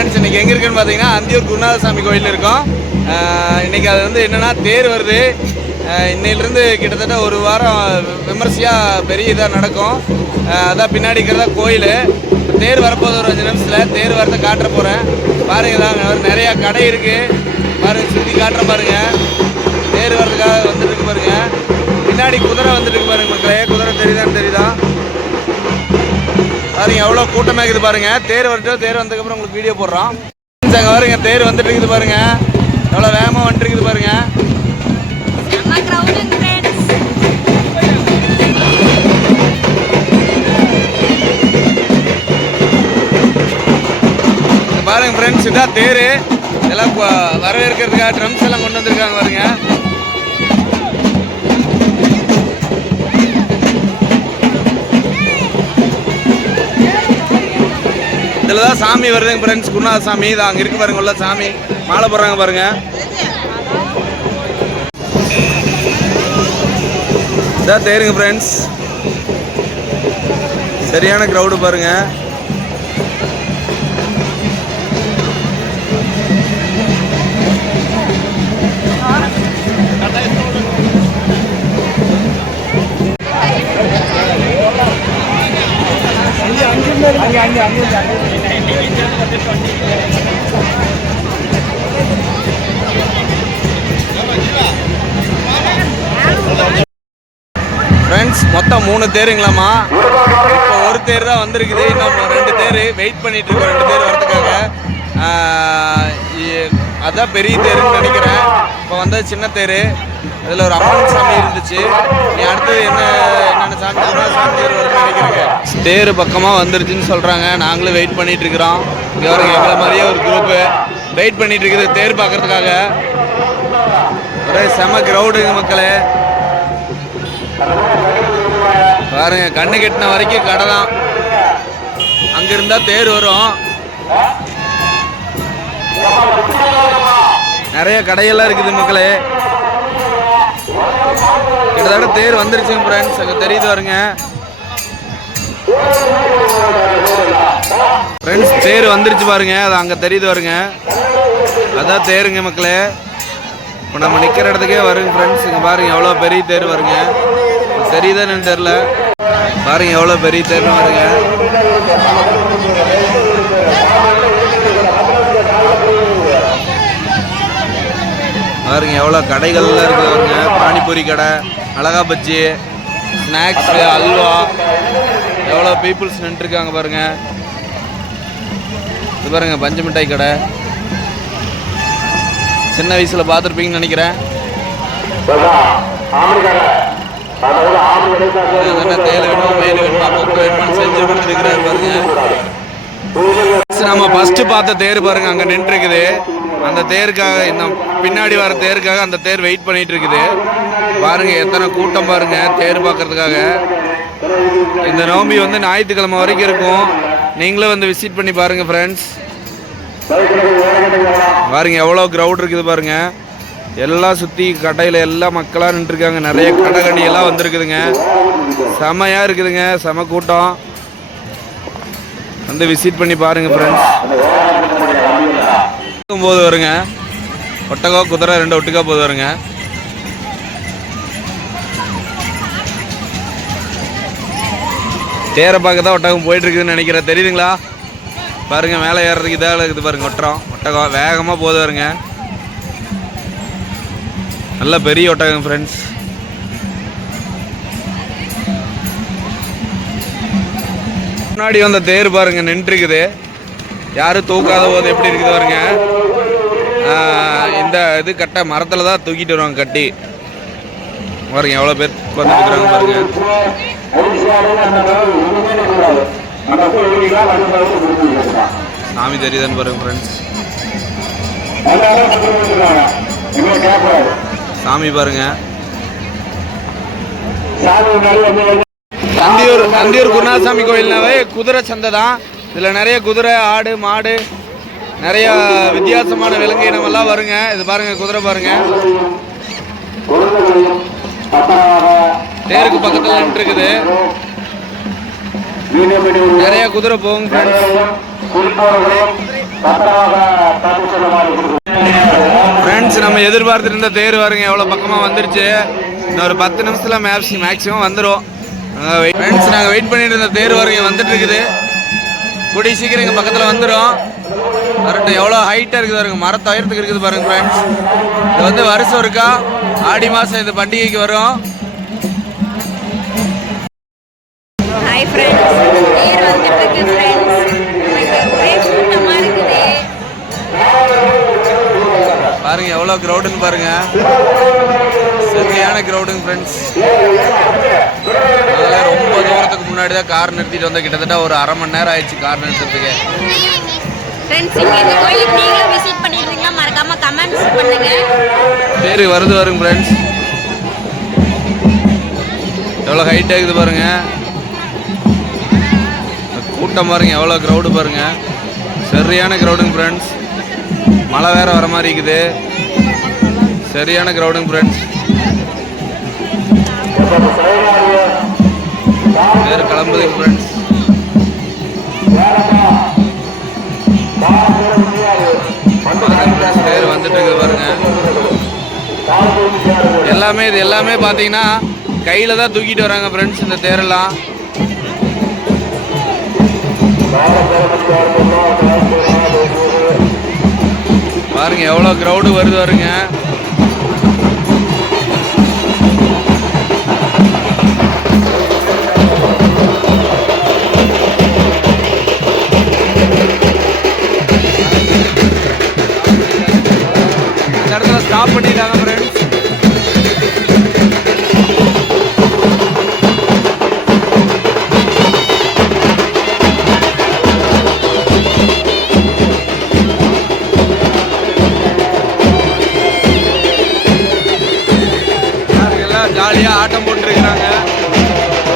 Friends, இன்றைக்கி எங்கே இருக்குன்னு பார்த்தீங்கன்னா அந்தியூர் குருநாதசாமி கோயில் இருக்கோம். இன்றைக்கி அது வந்து என்னென்னா தேர் வருது. இன்னையிலேருந்து கிட்டத்தட்ட ஒரு வாரம் விமர்சையாக பெரிய இதாக நடக்கும். அதான் பின்னாடி இருக்கிறதா கோயில். தேர் வரப்போது ஒரு 5 நிமிஷத்தில் தேர் வரதை காட்டுற போகிறேன். பாருங்கள், நிறையா கடை இருக்குது. பாருங்கள், சுற்றி காட்டுற பாருங்கள். தேர் வர்றதுக்காக வந்துட்டு இருக்கு பாருங்கள். பின்னாடி குதிரை வந்துட்டு இருக்கு பாருங்கள் மக்களே. குதிரை தெரியுதா பாருங்க, எவ்வளோ கூட்டமாக இருக்குது பாருங்கள். தேர் வரட்டும், தேர் வந்ததுக்கப்புறம் உங்களுக்கு வீடியோ போடுறோம். அங்கே பாருங்க, தேர் வந்துட்டு இருக்குது பாருங்க. எவ்வளோ வேகமாக வந்துட்டு இருக்குது பாருங்க. பாருங்க ஃப்ரெண்ட்ஸ், இதான் தேர். எல்லாம் வரவேற்கிறதுக்காக ட்ரம்ஸ் எல்லாம் கொண்டு வந்திருக்காங்க பாருங்க. இதில் தான் சாமி வருதுங்க ஃப்ரெண்ட்ஸ். குருநாத சாமி தான் அங்கே இருக்கு பாருங்க. உள்ள சாமி மாலை போடுறாங்க பாருங்க. இதான் தேருங்க ஃப்ரெண்ட்ஸ். சரியான க்ரௌடு பாருங்க. ஃப்ரெண்ட்ஸ், மொத்தம் 3 தேருங்களாமா. இப்போ ஒரு தேர் தான் வந்திருக்குது. இன்னும் 2 தேர் வெயிட் பண்ணிட்டு இருக்கோம். 2 தேர் வரதுக்காக. அதான் பெரிய தேருன்னு நினைக்கிறேன். இப்போ வந்தது சின்ன தேர். அதில் ஒரு அம்மன் சாமி இருந்துச்சு. நீ அடுத்தது என்னென்ன சாமி சாமி தேர் வருதுன்னு நினைக்கிறேங்க. தேர் பக்கமாக வந்துருச்சுன்னு சொல்கிறாங்க. நாங்களும் வெயிட் பண்ணிட்டு இருக்கிறோம். இங்கே வரைக்கும் எங்களை மாதிரியே ஒரு குரூப்பு வெயிட் பண்ணிட்டு இருக்குது தேர் பார்க்கறதுக்காக. ஒரே செம கிரௌடுங்க மக்களே. பாருங்க, கண்ணு கெட்டின வரைக்கும் கடை தான். அங்க இருந்தா தேர் வரும். நிறைய கடையெல்லாம் இருக்குது மக்களே. கிட்டத்தட்ட தேர் வந்துருச்சுங்க ஃப்ரெண்ட்ஸ். அங்கே தெரியுது பாருங்க ஃப்ரெண்ட்ஸ். தேர் வந்துருச்சு பாருங்க. அது அங்கே தெரியுது பாருங்க. அதான் தேருங்க மக்களே. இப்போ நம்ம நிற்கிற இடத்துக்கே வருங்க ஃப்ரெண்ட்ஸ். இங்கே பாருங்க எவ்வளோ பெரிய தேர் வருங்க. தெரியுதான்னு தெரியல. பாருங்க எவ்வளோ பெரிய தேர்னு வருங்க. பாருங்க எவ்வளோ கடைகள்லாம் இருக்குது பாருங்க. பானிபூரி கடை, மிளகா பஜ்ஜி, ஸ்நாக்ஸு, அல்வா. எவ்வளோ பீப்புள்ஸ் நின்றுருக்காங்க பாருங்க. இது பாருங்க பஞ்சு மிட்டாய் கடை. சின்ன வயசில் பார்த்துருப்பீங்கன்னு நினைக்கிறேன். தேல் வேணும், மேல் வேணும், அப்போ வேணும்னு செஞ்சு கொடுத்துருக்கிறாரு பாருங்க. நம்ம ஃபர்ஸ்ட் பார்த்த தேர் பாருங்க அங்கே நின்று இருக்குது. அந்த தேருக்காக, இந்த பின்னாடி வர தேருக்காக அந்த தேர் வெயிட் பண்ணிட்டு இருக்குது. பாருங்க எத்தனை கூட்டம் பாருங்க தேர் பார்க்கறதுக்காக. இந்த நோம்பி வந்து ஞாயிற்றுக்கிழமை வரைக்கும் இருக்கும். நீங்களும் வந்து விசிட் பண்ணி பாருங்க ஃப்ரெண்ட்ஸ். பாருங்க எவ்வளோ க்ரௌட் இருக்குது பாருங்க. எல்லாம் சுற்றி கடையில் எல்லாம் மக்களாக நின்றுருக்காங்க. நிறைய கடை கடியெல்லாம் வந்திருக்குதுங்க. செமையாக இருக்குதுங்க, செம கூட்டம். வந்து விசிட் பண்ணி பாருங்கள் ஃப்ரெண்ட்ஸ். போது வருங்க ஒட்டகம், குதிரை 2 ஒட்டுக்கா போது வருங்க. தேரை பார்க்க தான் ஒட்டகம் போயிட்டுருக்குதுன்னு நினைக்கிறேன். தெரியுதுங்களா? பாருங்கள் மேலே ஏறுறதுக்கு இதாக இருக்குது பாருங்கள். ஒட்டகம் வேகமாக போது வருங்க. நல்ல பெரிய ஒட்டகம் ஃப்ரெண்ட்ஸ். முன்னாடி வந்த தேர் பாருங்க நின்றுருக்குது. யாரும் தூக்காத போது எப்படி இருக்குது பாருங்க. இந்த இது கட்டை மரத்தில் தான் தூக்கிட்டு வருவாங்க கட்டி. பாருங்க எவ்வளோ பேர் வந்துருக்குறாங்க பாருங்க. சாமி தெரியுதான்னு பாருங்க ஃப்ரெண்ட்ஸ். சாமி பாருங்க. அந்தியூர் குருநாதசாமி கோயில்னாவே குதிரை சந்தை தான். இதில் நிறைய குதிரை, ஆடு, மாடு, நிறைய வித்தியாசமான விலங்கு இனமெல்லாம் வருங்க. இது பாருங்க குதிரை பாருங்க. தேருக்கு பக்கத்தில் நின்றுருக்குது. நிறைய குதிரை போகுங்க ஃப்ரெண்ட்ஸ். ஃப்ரெண்ட்ஸ், நம்ம எதிர்பார்த்துட்டு இருந்த தேர் வருங்க எவ்வளோ பக்கமாக வந்துருச்சு. இன்னும் ஒரு 10 நிமிஷத்தில் மேக்ஸிமம் வந்துடும். ஃப்ரெண்ட்ஸ், நாங்கள் வெயிட் பண்ணிட்டு இருந்த தேர் வருங்க வந்துட்டு இருக்குது. கூடிய சீக்கிரம் எங்கள் பக்கத்தில் வந்துடும். கரெக்டாக எவ்வளோ ஹைட்டாக இருக்குது பாருங்க, மரத்தாயிரத்துக்கு இருக்குது பாருங்க ஃப்ரெண்ட்ஸ். இது வந்து வருஷம் இருக்கா, ஆடி மாதம் இந்த பண்டிகைக்கு வரும். ஹாய் ஃப்ரெண்ட்ஸ், தேர் வந்துட்டு இருக்கு ஃப்ரெண்ட்ஸ். ஒரே கூட்டமாக இருக்குது பாருங்க எவ்வளோ க்ரௌடுன்னு பாருங்க, சரியான க்ரௌடுங்க ஃப்ரெண்ட்ஸ். அதெல்லாம் ரொம்ப தூரத்துக்கு முன்னாடி தான் கார் நிறுத்திட்டு வந்தால் கிட்டத்தட்ட ஒரு அரை மணி நேரம் ஆயிடுச்சு கார் நிறுத்துறதுக்கு. ஃப்ரெண்ட்ஸ், இங்கே இந்த கோயிலுக்கு நீங்களும் விசிட் பண்ணியிருந்தீங்கன்னா மறக்காம கமெண்ட்ஸ் பண்ணுங்க. தேர் வருங்க ஃப்ரெண்ட்ஸ், எவ்வளோ ஹைட்டாக இருக்குது பாருங்க. கூட்டம் பாருங்க எவ்வளோ க்ரௌடு பாருங்க, சரியான க்ரௌடுங்க ஃப்ரெண்ட்ஸ். மழை வேற வர மாதிரி இருக்குது, சரியான க்ரௌடுங்க ஃப்ரெண்ட்ஸ். வேறு கிளம்புதுங்க ஃப்ரெண்ட்ஸ். தேர் வந்துட்டு இருக்குது பாருங்க. இது எல்லாமே பார்த்தீங்கன்னா கையில் தான் தூக்கிட்டு வராங்க ஃப்ரெண்ட்ஸ் இந்த தேரெல்லாம். பாருங்க எவ்வளோ க்ரௌடு வருது பாருங்க. இந்த இடத்துல ஸ்டாப் பண்ணிட்டாங்க ஃப்ரெண்ட்ஸ். ஜாலியாக ஆட்டம் போட்டுருக்கிறாங்க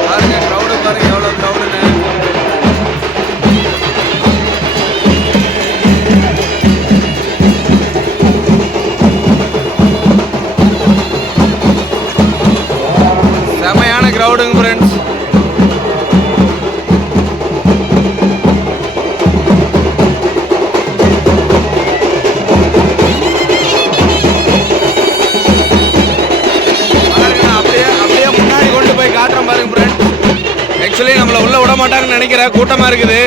பாருங்க. க்ரௌடு பாருங்க எவ்வளோ க்ரௌடுன்னு. செமையான க்ரௌடுங்க ஃப்ரெண்ட்ஸ். ஆக்சுவலி நம்மளை உள்ள விட மாட்டாங்கன்னு நினைக்கிறேன், கூட்டமாக இருக்குது.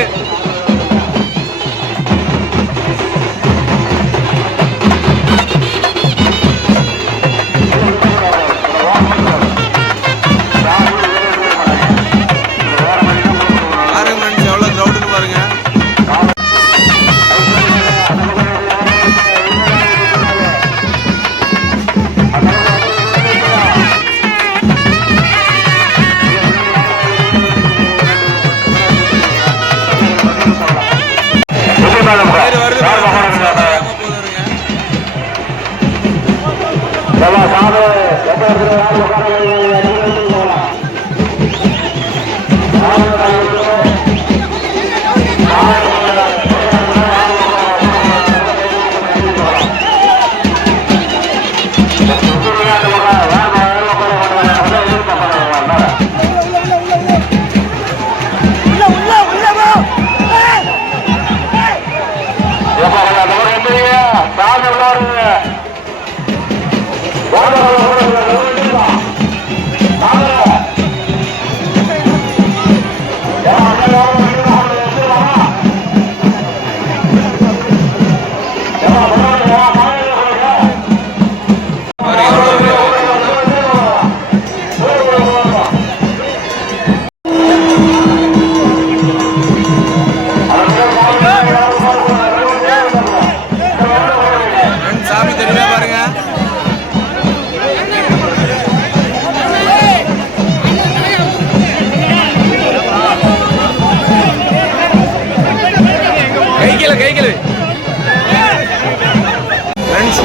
பாருங்க ஃப்ரெண்ட்ஸ் எவ்வளோ க்ரௌடுன்னு பாருங்க.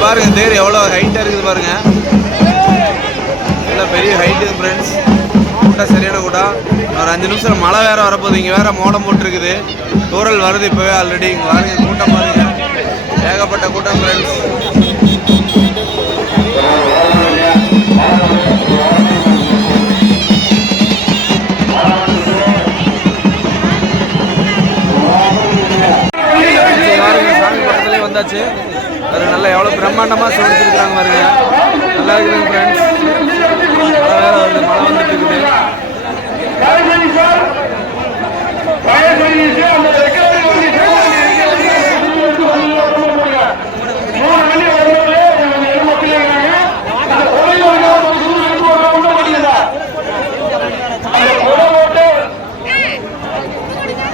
பாருங்க தேர் எவ்வளோ ஹைட்டாக இருக்குது பாருங்க. எல்லாம் பெரிய ஹைட்டு ஃப்ரெண்ட்ஸ். கூட்டம் சரியான கூட்டம். ஒரு 5 நிமிஷம் மழை வேற வரப்போகுது. இங்கே வேற மோடம் போட்டுருக்குது, தூரல் வருது இப்போவே ஆல்ரெடி. இங்கே பாருங்க கூட்டம் பாருங்க, ஏகப்பட்ட கூட்டம் ஃப்ரெண்ட்ஸ். பாருங்க வந்தாச்சு. அது நல்லா எவ்வளோ பிரம்மாண்டமாக சோடிச்சிருக்கிறாங்க பாருங்க. நல்லா இருக்குதுங்க ஃப்ரெண்ட்ஸ். மழை வேறு வருது, மழை வந்துட்டு இருக்குது.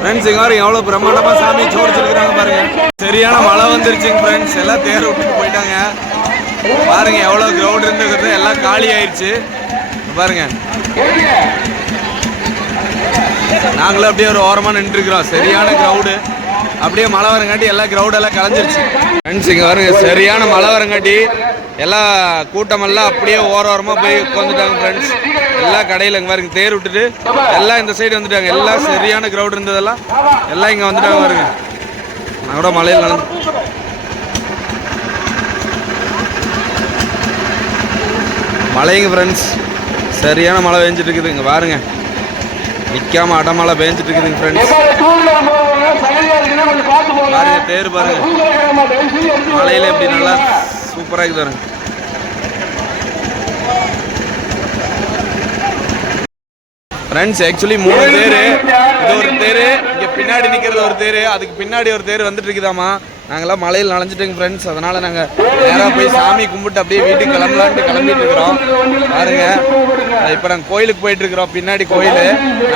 ஃப்ரெண்ட்ஸ் இங்கே வரைக்கும் எவ்வளோ பிரம்மாண்டமாக சாமி சோடிச்சிருக்கிறாங்க பாருங்க. சரியான மழை வந்துருச்சுங்க ஃப்ரெண்ட்ஸ். எல்லாம் தேர் விட்டுட்டு போயிட்டாங்க பாருங்க. எவ்வளோ கிரௌண்ட் இருந்துக்கிறது எல்லாம் காலி ஆயிடுச்சு பாருங்க. நாங்களும் அப்படியே ஒரு ஓரமாக நின்றுருக்கிறோம். சரியான கிரௌடு. அப்படியே மழை வரங்காட்டி எல்லா கிரௌடெல்லாம் கலைஞ்சிருச்சு ஃப்ரெண்ட்ஸ். இங்கே வருங்க சரியான மழை வரங்காட்டி எல்லா கூட்டமெல்லாம் அப்படியே ஓரமாக போய் உட்காந்துட்டாங்க ஃப்ரெண்ட்ஸ். எல்லா கடையில் இங்கே பாருங்க தேர் விட்டுட்டு எல்லாம் இந்த சைடு வந்துட்டாங்க. எல்லாம் சரியான கிரௌட் இருந்ததெல்லாம் எல்லாம் இங்கே வந்துட்டாங்க பாருங்க. நான் கூட மழையில் நடந்து மழைங்க ஃப்ரெண்ட்ஸ். சரியான மழை பெஞ்சிட்டு இருக்குது. இங்கே பாருங்க நிற்காம அடமழை பெஞ்சிட்டு இருக்குதுங்க ஃப்ரெண்ட்ஸ். பாருங்க தேர் பாருங்க மழையில எப்படி நல்லா சூப்பராக இருக்குது பாருங்க. ஃப்ரெண்ட்ஸ் ஆக்சுவலி 3 தேர். இது ஒரு தேர், இங்கே பின்னாடி நிற்கிறது ஒரு தேர், அதுக்கு பின்னாடி ஒரு தேர் வந்துட்டு இருக்குதாமா. நாங்களாம் மழையில் நனைஞ்சிட்டோங்க ஃப்ரெண்ட்ஸ். அதனால் நாங்கள் நேராக போய் சாமி கும்பிட்டு அப்படியே வீட்டுக்கு கிளம்பலான்ட்டு கிளம்பிட்டு இருக்கிறோம் பாருங்க. இப்போ நாங்கள் கோயிலுக்கு போயிட்டு இருக்கிறோம். பின்னாடி கோயில்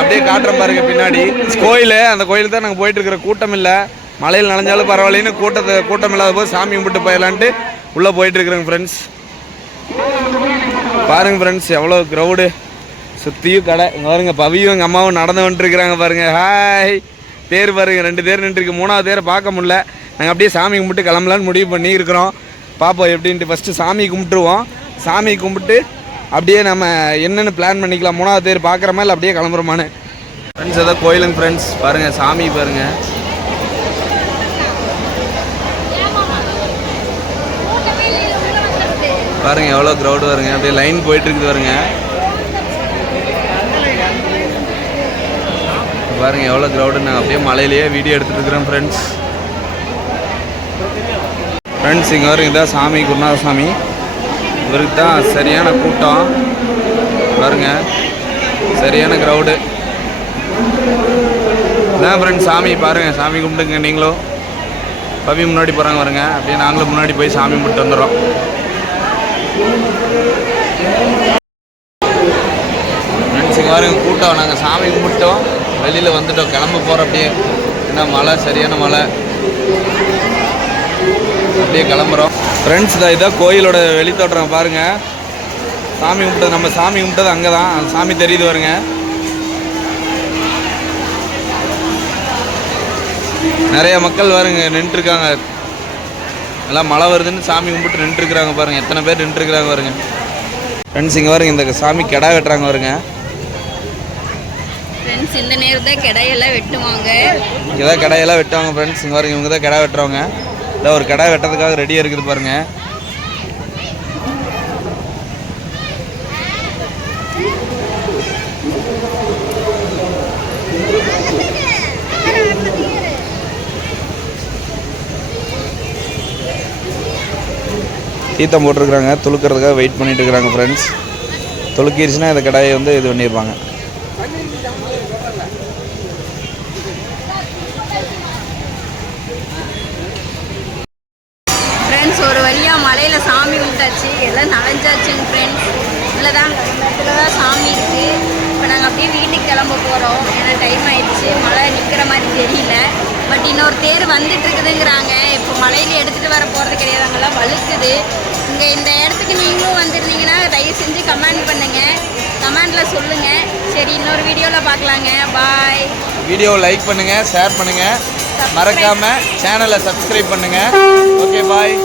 அப்படியே காட்டுறோம் பாருங்க. பின்னாடி கோயில், அந்த கோயிலுக்கு தான் நாங்கள் போயிட்டு இருக்கிறோம். கூட்டம் இல்லை, மழையில் நனைஞ்சாலும் பரவாயில்லன்னு கூட்டம் இல்லாத போது சாமி கும்பிட்டு போயிடலான்ட்டு உள்ளே போயிட்டு இருக்கிறோங்க ஃப்ரெண்ட்ஸ். பாருங்க ஃப்ரெண்ட்ஸ் எவ்வளோ க்ரௌடு. சுற்றியும் கடை. இங்கே பாருங்க பவியும் எங்கள் அம்மாவும் நடந்து வந்துட்டுருக்குறாங்க பாருங்க. ஹாய். தேர் பாருங்க 2 தேர் நின்றுருக்கு. 3ஆவது தேரை பார்க்க முடியல. நாங்கள் அப்படியே சாமி கும்பிட்டு கிளம்பலான்னு முடிவு பண்ணி இருக்கிறோம். பார்ப்போம் எப்படின்ட்டு. ஃபஸ்ட்டு சாமி கும்பிட்டுருவோம். சாமி கும்பிட்டு அப்படியே நம்ம என்னென்னு பிளான் பண்ணிக்கலாம். 3ஆவது தேர் பார்க்குறமா இல்லை அப்படியே கிளம்புறோமான்னு. ஃப்ரெண்ட்ஸ் ஏதோ கோயிலுங்க ஃப்ரெண்ட்ஸ். பாருங்கள் சாமி பாருங்கள். பாருங்கள் எவ்வளோ க்ரௌடு வருங்க. அப்படியே லைன் போயிட்டுருக்குது பாருங்க. பாருங்கள் எவ்வளோ க்ரௌடு. நாங்கள் அப்படியே மலையிலேயே வீடியோ எடுத்துகிட்டு இருக்கிறோம் ஃப்ரெண்ட்ஸ். ஃப்ரெண்ட்ஸ் இங்கே வரும் இதான் சாமி குருநாத சாமி. இவருக்கு தான் சரியான கூட்டம் பாருங்க. சரியான க்ரௌடு இதான் ஃப்ரெண்ட்ஸ். சாமி பாருங்கள். சாமி கும்பிட்டுங்க நீங்களும். பவி முன்னாடி போகிறாங்க பாருங்க. அப்படியே நாங்களும் முன்னாடி போய் சாமி கும்பிட்டு வந்துடுறோம். ஃப்ரெண்ட்ஸ் இங்கே பாருங்க கூட்டம். நாங்கள் சாமி கும்பிட்டோம், வெளியில் வந்துட்டோம், கிளம்ப போகிறோம். அப்படியே என்ன மழை, சரியான மழை. அப்படியே கிளம்புறோம் ஃப்ரெண்ட்ஸ். இதான் கோயிலோட வெளித்தோட்டம் பாருங்கள். சாமி கும்பிட்டது, நம்ம சாமி கும்பிட்டது அங்கே தான். அந்த சாமி தெரியுது பாருங்க. நிறைய மக்கள் பாருங்க நின்றுருக்காங்க. எல்லாம் மழை வருதுன்னு சாமி கும்பிட்டு நின்றுருக்குறாங்க பாருங்கள். எத்தனை பேர் நின்றுருக்குறாங்க பாருங்க ஃப்ரெண்ட்ஸ். இங்கே பாருங்க இந்த சாமி கிடா வெட்டுறாங்க பாருங்க ஃப்ரெண்ட்ஸ். இந்த நேரம் தான் கிடையெல்லாம் வெட்டுவாங்க. இங்கே தான் கிடையெல்லாம் வெட்டுவாங்க ஃப்ரெண்ட்ஸ். இங்கே பாருங்க இவங்க தான் கிடா வெட்டுறவங்க. இல்லை ஒரு கிடா வெட்டுறதுக்காக ரெடியாக இருக்குது பாருங்க. தீர்த்தம் போட்டிருக்கிறாங்க. துளுக்கிறதுக்காக வெயிட் பண்ணிட்டு இருக்கிறாங்க ஃப்ரெண்ட்ஸ். துளுக்கிடுச்சுன்னா இந்த கடாயை வந்து இது பண்ணிடுவாங்க. ஃப்ரெண்ட்ஸ் ஒரு வழியாக மலையில் சாமி கும்பிட்டாச்சு. எல்லாம் நனைஞ்சாச்சுங்க ஃப்ரெண்ட்ஸ். இதில் தான் இந்த இடத்துல தான் சாமி இருக்குது. இப்போ நாங்கள் அப்படியே வீட்டுக்கு கிளம்ப போகிறோம். ஏன்னா டைம் ஆயிடுச்சு. மழை நிற்கிற மாதிரி தெரியல. பட் இன்னொரு தேர் வந்துட்டு இருக்குதுங்கிறாங்க. இப்போ மலையில் எடுத்துகிட்டு வர போகிறது கிடையாது, அங்கெல்லாம் வழுக்குது. இங்கே இந்த இடத்துக்கு நீங்களும் வந்துருந்தீங்கன்னா தயவு செஞ்சு கமெண்ட் பண்ணுங்கள். கமெண்டில் சொல்லுங்கள். சரி இன்னொரு வீடியோவில் பார்க்கலாங்க. பாய். வீடியோவை லைக் பண்ணுங்கள், ஷேர் பண்ணுங்கள், மறக்காமல் சேனலை சப்ஸ்கிரைப் பண்ணுங்கள். Okay bye.